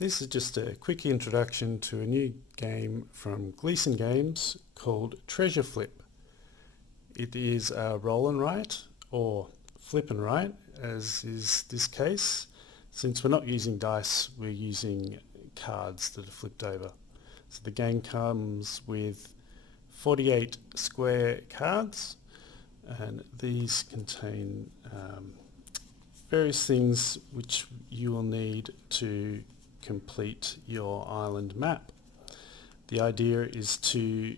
This is just a quick introduction to a new game from Gleeson Games called Treasure Flip. It is a roll and write, or flip and write, as is this case. Since we're not using dice, we're using cards that are flipped over. So the game comes with 48 square cards, and these contain various things which you will need to complete your island map. The idea is to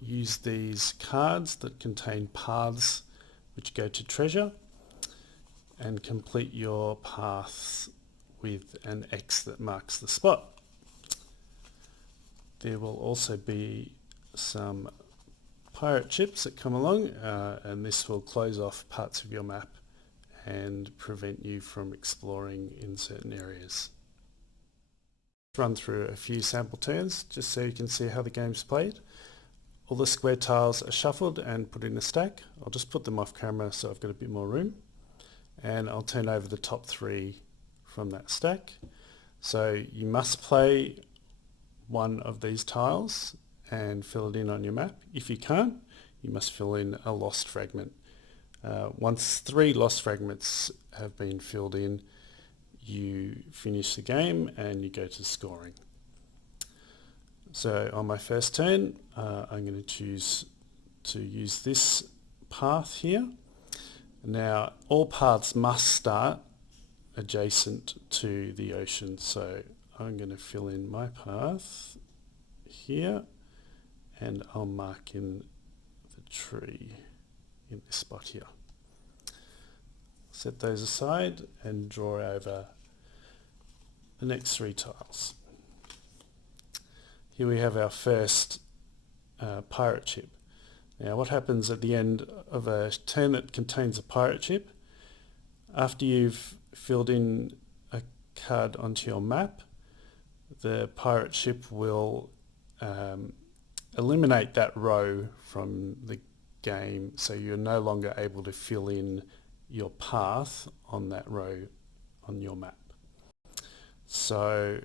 use these cards that contain paths which go to treasure and complete your paths with an X that marks the spot. There will also be some pirate ships that come along and this will close off parts of your map and prevent you from exploring in certain areas. Run through a few sample turns just so you can see how the game's played. All the square tiles are shuffled and put in a stack. I'll just put them off camera so I've got a bit more room, and I'll turn over the top three from that stack. So you must play one of these tiles and fill it in on your map. If you can't, you must fill in a lost fragment. Once 3 lost fragments have been filled in, you finish the game and you go to scoring. So on my first turn, I'm going to choose to use this path here. Now all paths must start adjacent to the ocean, so I'm going to fill in my path here and I'll mark in the tree in this spot here. Set those aside and draw over the next 3 tiles. Here we have our first pirate ship. Now what happens at the end of a turn that contains a pirate ship, after you've filled in a card onto your map, the pirate ship will eliminate that row from the game, so you're no longer able to fill in your path on that row on your map. So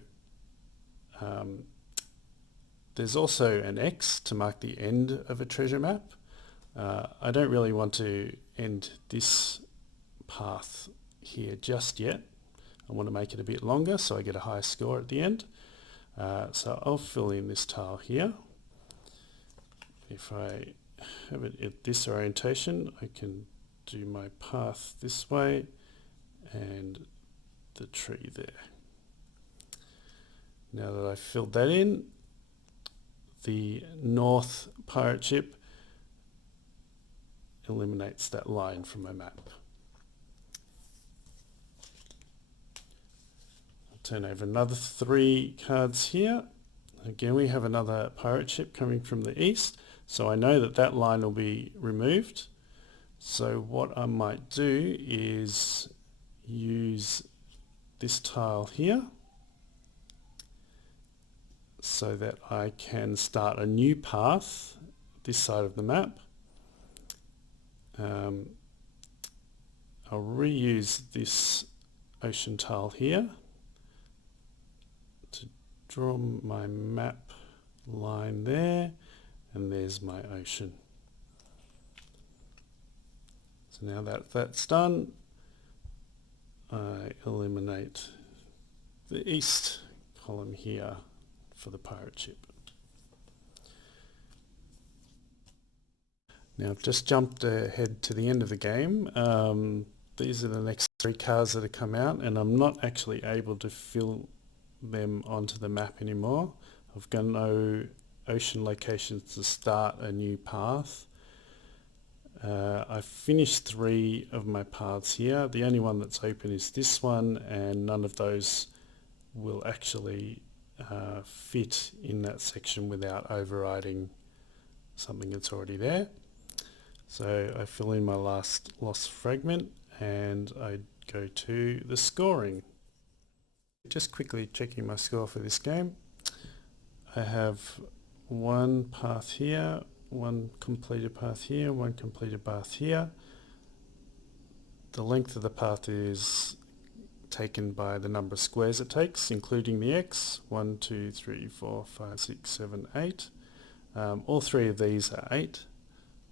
there's also an X to mark the end of a treasure map. I don't really want to end this path here just yet. I want to make it a bit longer so I get a high score at the end. So I'll fill in this tile here. If I have it at this orientation, I can do my path this way and the tree there. Now that I've filled that in, the north pirate ship eliminates that line from my map. I'll turn over another 3 cards here. Again, we have another pirate ship coming from the east, so I know that that line will be removed. So what I might do is use this tile here so that I can start a new path this side of the map. I'll reuse this ocean tile here to draw my map line there, and there's my ocean. So now that that's done, I eliminate the east column here for the pirate ship. Now I've just jumped ahead to the end of the game. These are the next 3 cards that have come out, and I'm not actually able to fill them onto the map anymore. I've got no ocean locations to start a new path. I've finished 3 of my paths here. The only one that's open is this one, and none of those will actually fit in that section without overriding something that's already there. So I fill in my last lost fragment and I go to the scoring. Just quickly checking my score for this game. I have 1 path here, 1 completed path here, 1 completed path here. The length of the path is taken by the number of squares it takes, including the x. 1, 2, 3, 4, 5, 6, 7, 8. All three of these are 8.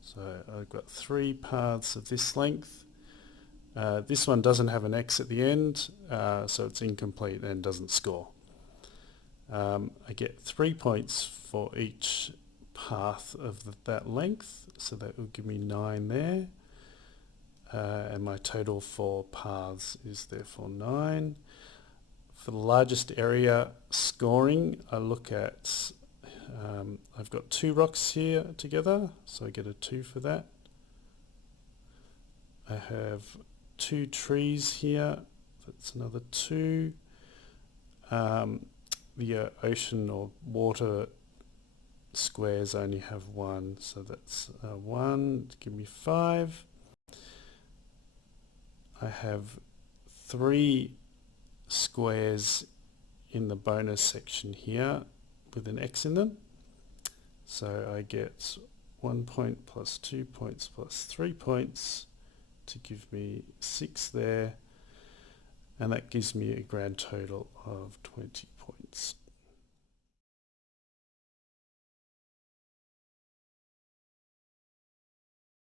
So I've got 3 paths of this length. This one doesn't have an x at the end, so it's incomplete and doesn't score. I get 3 points for each path of that length, so that will give me 9 there. And my total for paths is therefore 9. For the largest area scoring, I look at, I've got 2 rocks here together, so I get a 2 for that. I have 2 trees here, that's another 2. The ocean or water squares only have 1, so that's 1, give me 5. I have 3 squares in the bonus section here with an X in them. So I get 1 point plus 2 points plus 3 points to give me 6 there. And that gives me a grand total of 20